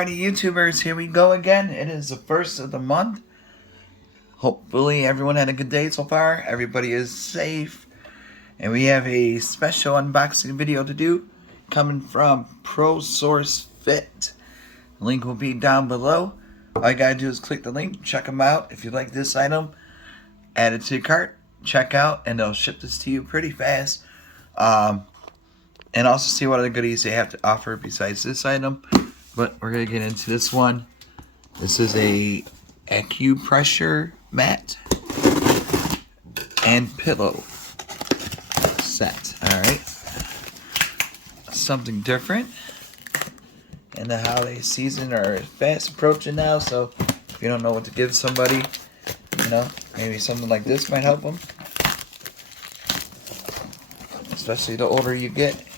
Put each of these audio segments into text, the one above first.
Alrighty, YouTubers, here we go again. It is the first of the month. Hopefully everyone had a good day so far. Everybody is safe. And we have a special unboxing video to do coming from Prosourcefit. Link will be down below. All you gotta do is click the link, check them out. If you like this item, add it to your cart, check out, and they'll ship this to you pretty fast. And also see what other goodies they have to offer besides this item. But we're going to get into this one. This is a acupressure mat and pillow set. Alright. Something different. And the holiday season are fast approaching now. So if you don't know what to give somebody, you know, maybe something like this might help them. Especially the older you get.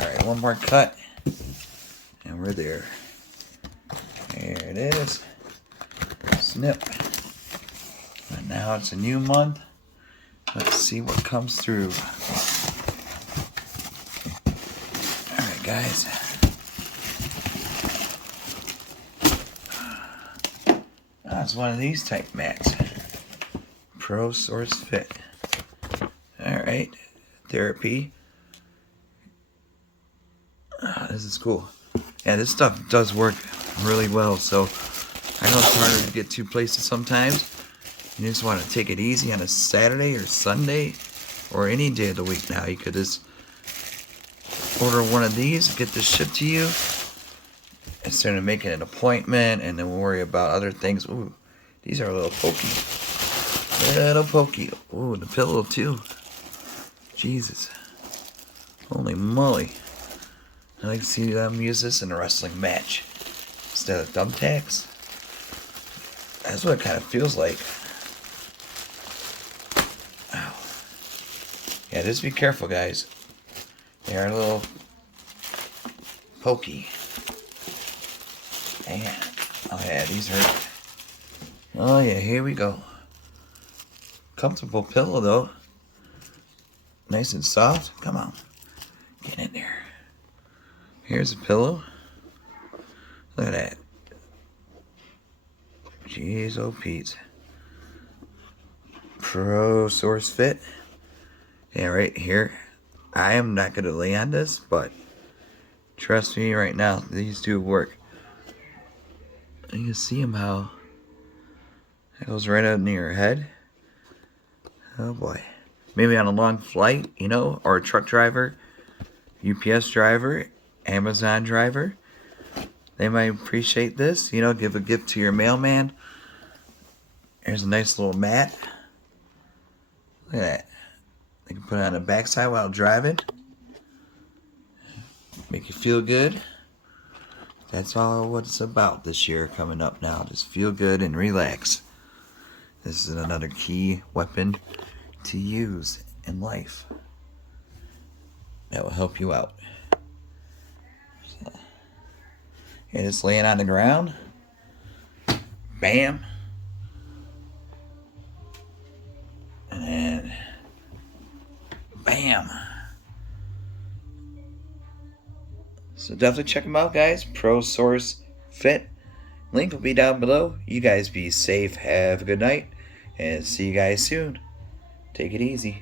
Alright, one more cut and we're there. There it is. Snip. And now it's a new month. Let's see what comes through. Alright, guys. That's one of these type mats. Prosourcefit. Alright. Therapy. This is cool. Yeah, this stuff does work really well. So I know it's harder to get to places sometimes. You just want to take it easy on a Saturday or Sunday or any day of the week now. You could just order one of these, get this shipped to you, instead of making an appointment and then worry about other things. Ooh, these are a little pokey. Little pokey. Ooh, the pillow too. Jesus. Holy moly. I like to see them use this in a wrestling match instead of thumbtacks. That's what it kind of feels like. Ow. Yeah, just be careful, guys. They are a little pokey. Man. Oh yeah, these hurt. Oh yeah, here we go. Comfortable pillow though. Nice and soft. Come on. Get in there. Here's a pillow. Look at that. Jeez, oh Pete. Prosourcefit. Yeah, right here. I am not going to lay on this, but trust me right now, these do work. You can see them how it goes right up near your head. Oh boy. Maybe on a long flight, you know, or a truck driver, UPS driver, Amazon driver. They might appreciate this. You know, give a gift to your mailman. Here's a nice little mat. Look at that. They can put it on the backside while driving. Make you feel good. That's all what it's about this year coming up now. Just feel good and relax. This is another key weapon to use in life that will help you out. So, yeah, just laying on the ground. Bam. And then bam. So definitely check them out, guys. Prosourcefit. Link will be down below. You guys be safe. Have a good night. And see you guys soon. Take it easy.